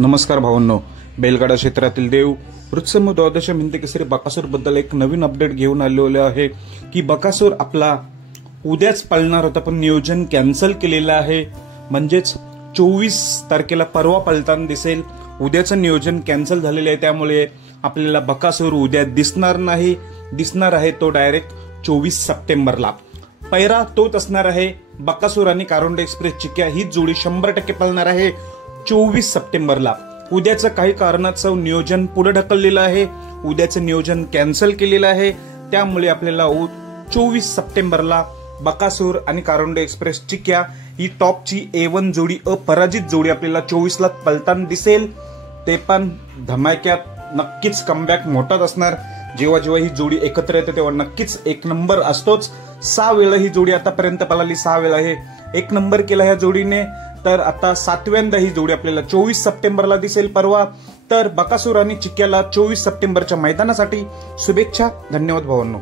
नमस्कार भावांनो, बैलगाडा क्षेत्रातील देव वृत्सम द्वादश हिंद केसरी बकासूर बद्दल एक नवीन अपडेट घेऊन आलेलो आहे की बकासूर आपला उद्याच पळणार होता पण नियोजन कॅन्सल केलेलं आहे। म्हणजेच 24 तारखेला परवा पळताना दिसेल। उद्याचं नियोजन कॅन्सल झालेलं आहे, त्यामुळे आपल्याला बकासूर उद्या दिसणार नाही। दिसणार आहे तो डायरेक्ट 24 सप्टेंबरला। पैरा तोच असणार आहे। बकासूर आणि कारोंडे एक्सप्रेस चिक्या ही जोडी 100% पळणार आहे 24 सप्टेंबरला। उद्याचं काही कारणास्तव नियोजन पुढे ढकललेलं आहे। उद्याचं नियोजन कॅन्सल केलेलं आहे, त्यामुळे आपल्याला 24 सप्टेंबरला बकासूर आणि कारोंडे एक्सप्रेस चिक्या ही टॉपची A1 जोडी, अपराजित जोडी आपल्याला 24 ला पळताना दिसेल। ते पण धमाक्यात नक्कीच कमबॅक मोठाच असणार। जेव्हा जेव्हा ही जोडी एकत्र येते तेव्हा नक्कीच एक नंबर असतोच। 6 वेळा ही जोडी आतापर्यंत पळाली, 6 वेळा हे एक नंबर केला ह्या जोडीने। तर आता 7व्यांदा ही जोडी आपल्याला 24 सप्टेंबरला दिसेल परवा। तर बकासूर आणि चिक्याला 24 सप्टेंबरच्या मैदानासाठी शुभेच्छा। धन्यवाद भावांनो।